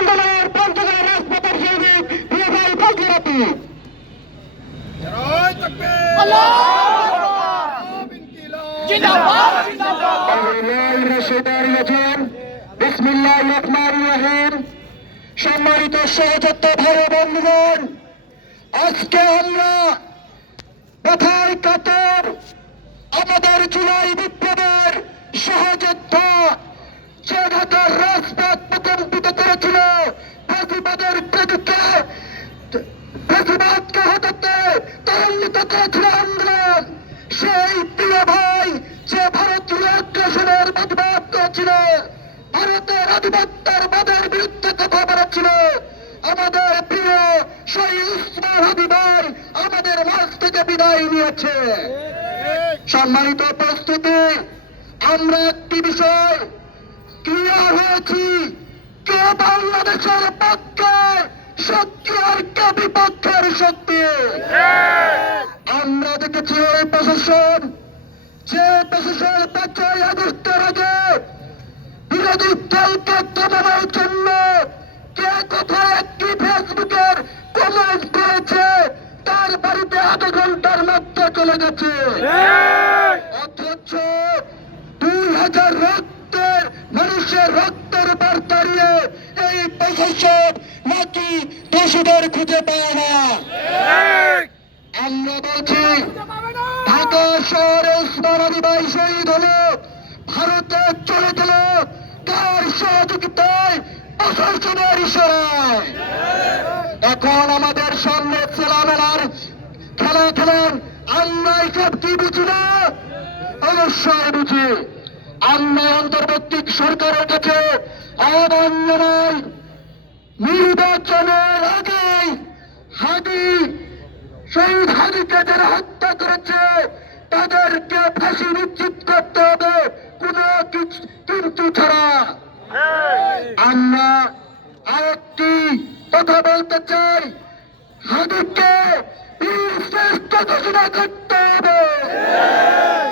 আন্দোলনের পঞ্চগড়ের রাজপথের সৈনিক প্রিয় ভাই ফজলিরাতি। সম্মানিত সহযোদ্ধা ভাই বন্ধুগণ, আজকে আমরা ব্যথায় কাতর আমাদের জুলাই বিপ্লবের সহযোদ্ধা যে ঢাকার রাজপথ প্রকম্পিত করেছিল ফ্যাসিবাদের বিরুদ্ধে, ফ্যাসিবাদকে হটাতে ত্বরান্বিত করেছিল আন্দোলন। সেই প্রিয় ভাই যে ভারতীয় আগ্রাসনের প্রতিবাদ করেছিল, ভারতের আধিপত্যের বাদের বিরুদ্ধে কথা বলেছিল, আমাদের প্রিয় শহীদ উসমান হাদি ভাই আমাদের মাঝ থেকে বিদায় নিয়েছে। সম্মানিত উপস্থিতি, আমরা একটি বিষয় ক্লিয়ার হয়েছি, কে বাংলাদেশের পক্ষে শক্তি আর কে বিপক্ষের শক্তি। আমরা দেখেছি এই প্রশাসন, যে প্রশাসন 5ই আগস্টের আগে বিরোধী দলকে দমানোর জন্য কে কোথায় একটি ফেসবুকের কমেন্ট করেছে, তার বাড়িতে আধা ঘন্টার মধ্যে চলে গেছে। অথচ 2000 রক্তের মানুষের রক্তের উপর দাঁড়িয়ে এই প্রশাসন নাকি দোষীদের খুঁজে পায় না। আমরা বলছি, ঢাকা শহরে উসমান হাদি ভাই শহীদ হলো, ভারতে চলে গেল তার সহযোগিতায় প্রশাসনের ইশারায়। এখন আমাদের সামনে ছেলেমেলার খেলা খেলেন, আমরা এসব কি বুঝি না? অবশ্যই বুঝি। আমরা অন্তর্বর্তী সরকারের কাছে আহ্বান জানাই, নির্বাচনের আগে হাদি শহীদ হাদিকে যারা হত্যা করেছে তাদেরকে ফাঁসি নিশ্চিত করতে হবে, কোনো কিন্তু ছাড়া। আমরা আরেকটি কথা বলতে চাই, হাদিকে শ্রেষ্ঠ ঘোষণা করতে হবে,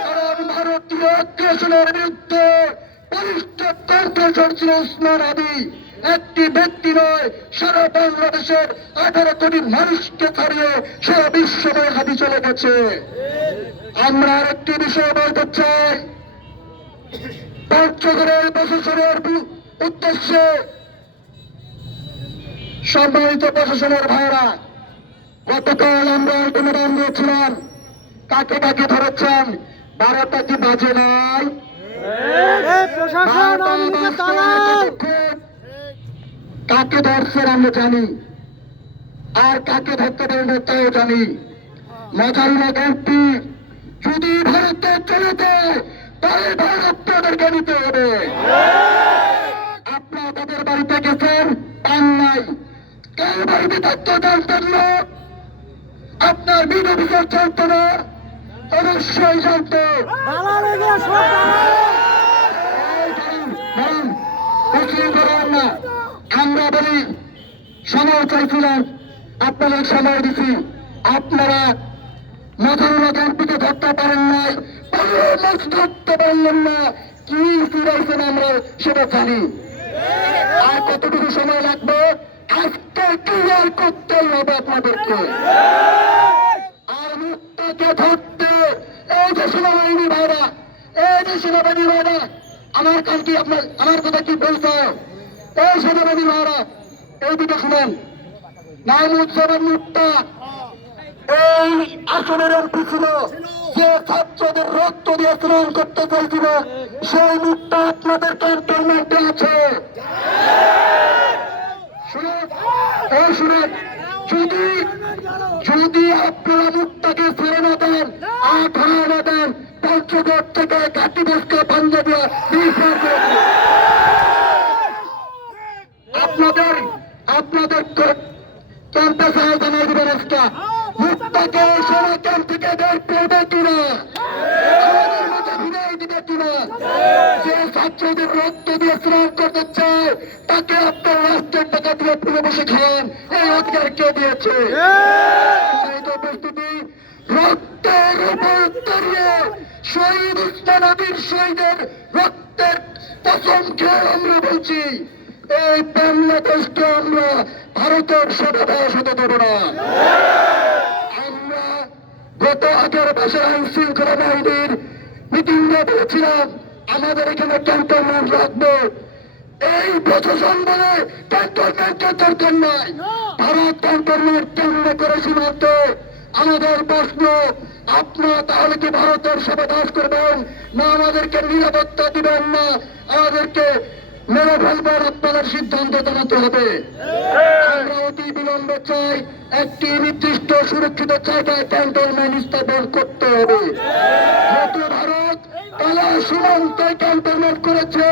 কারণ ভারতীয় আগ্রাসনের বিরুদ্ধে বলিষ্ঠ কণ্ঠস্বর ছিল উসমান হাদি। একটি ব্যক্তি নয়, সারা বাংলাদেশের 18 কোটি মানুষকে ছাড়িয়ে সারা বিশ্বময় হাদি চলে গেছে। আমরা আরেকটি বিষয় বলতে চাই, পঞ্চগড়ের প্রশাসনের উদ্দেশ্যে সম্মানিত প্রশাসনের ভাইরা, গতকাল আমরা আলটিমেটাম দিয়েছিলাম, কাকে কাকে ধরেছেন? 12টা কি বাজে নাই? কাকে ধরছেন আমরা জানি, আর কাকে ধরতে পারেন তাও জানি। মজারিরা গল্পি যদি ভারতে চলে যায় তাহলে ভারত তাদেরকে নিতে হবে। আপনারা তাদের বাড়িতে গেছেন, পান নাই, কার বাড়িতে থাকতে জানতেন না, আপনার বিনা বিচার চলত না, অবশ্যই জানত। আমরা বলি সময় চাইছিলাম, আপনাদের সময় দিচ্ছি, আপনারা মজারুরা গল্পিকে ধরতে পারেন নাই, ধরতে পারলেন না, কি ফিরাইছেন আমরা সেটা জানি। আর কতটুকু সময় লাগবে? আজকে ক্লিয়ার করতেই হবে আপনাদেরকে। আর মুক্তাকে ধরতে এই যে সেনাবাহিনী ভাইরা, এই যে সেনাবাহিনী ভাইরা, আমার কাল কি আপনার আমার কথা কি বলতে? এই সেনাবাহিনী ভাইরা এই দিকে শুনেন, মাহমুদুজ্জামান মুক্তা এই আসনের এমপি ছিল, যে ছাত্রদের রক্ত দিয়ে স্নান করতে চাইছিল, সেই মুক্তা আপনাদের ক্যান্টনমেন্টে আছে। শুনেন, যদি আপনারা মুক্তাকে ছেড়ে না দেন, আঠারো না দেন, পঞ্চগড় থেকে ঘাটি বস্কা পাঞ্জাবি আপনাদের ক্যাম্পাসে জানাই দিবেন আজকে, মুক্তাকে সেনা ক্যাম্প থেকে বের করবে কিনা, আমাদের মতো বিদায় দিবে কিনা। যে ছাত্রদের রক্ত দিয়ে স্নান করতে চায় তাকে আপনার রাষ্ট্রের টাকা দিয়ে পুরো বসে খান, এই অধিকার কে দিয়েছে? উপস্থিতি, রক্তের উপর দাঁড়িয়ে শহীদ উসমান হাদির শহীদের রক্তের কসম খেয়ে আমরা বলছি, এই বাংলাদেশকে আমরা ভারতের সাথে দাস হতে দেব না। আমরা গত 18 মাসে আইন শৃঙ্খলা বাহিনীর মিটিংয়ে বলেছিলাম আমাদের এখানে ক্যান্টনমেন্ট রাখবো। এই প্রশাসন বলে ক্যান্টনমেন্টের দরকার নাই। ভারত ক্যান্টনমেন্ট কেমন করে সীমান্ত? আমাদের প্রশ্ন, আপনারা তাহলে কি ভারতের সাথে দাস করবেন না আমাদেরকে নিরাপত্তা দিবেন না আমাদেরকে মেরে ফেলবার আপনাদের সিদ্ধান্ত জানাতে হবে। আমরা অতি বিলম্বে চাই একটি নির্দিষ্ট সুরক্ষিত জায়গায় ক্যান্টনমেন্ট স্থাপন করতে হবে। যেহেতু ভারত তারা সীমান্তে ক্যান্টনমেন্ট করেছে,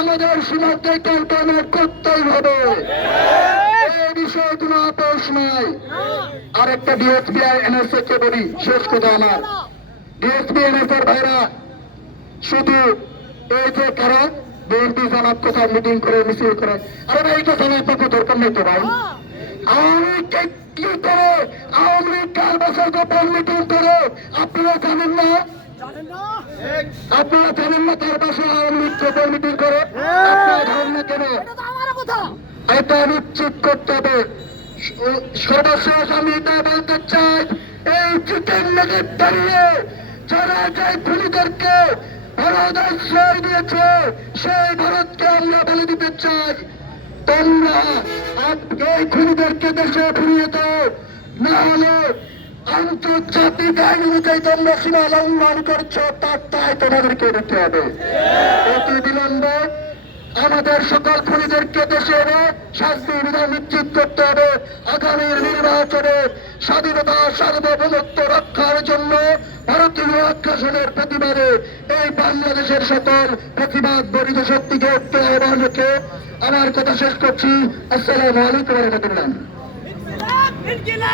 আমাদের সীমান্তে ক্যান্টনমেন্ট করতেই হবে। এই বিষয়ে কোনো আপোষ নাই। আর একটা ডিএসপি আর এনএসএ কে বলি, শেষ কথা আমার, ডিএসপি এনএসএর ভাইরা শুধু এই যে কারা বিএনপি জামাত কোথায় মিটিং করে মিছিল করে, আরে ভাই এটা জানার কোনো দরকার নেই তো ভাই। আওয়ামী লীগ কি করে, আওয়ামী লীগ 4 বছর পর মিটিং করে, আপনারা জানেন না? আপনারা জানেন না 4 বছর আওয়ামী লীগ যখন মিটিং করে? আপনারা জানেন না কেন? এটা নিশ্চিত করতে হবে। সর্বশেষ আমি এটা বলতে চাই, এই চিকেন নেগেট দাঁড়িয়ে যারা যায় খুনিদেরকে ভারত আশ্রয় দিয়েছে, সেই ভারতকে আমরা বলে দিতে চাই, তোমরা এই খুনিদেরকে দেশে ফিরিয়ে দাও, না হলে আন্তর্জাতিক আইন অনুযায়ী তোমরা সীমা লঙ্ঘন করছো, তার দায় তোমাদেরকে দিতে হবে। অতি বিলম্বে আমাদের সকল খুনিদেরকে দেশে এনে শাস্তি বিধান নিশ্চিত করতে হবে। আগামী নির্বাচনে স্বাধীনতা সার্বভৌমত্ব রক্ষার জন্য ভারতীয় আগ্রাসনের প্রতিবাদে এই বাংলাদেশের সকল প্রতিবাদ বরিত শক্তিকে ঐক্য আহ্বান রেখে আমার কথা শেষ করছি। আসসালামু আলাইকুম ওয়া রাহমাতুল্লাহ।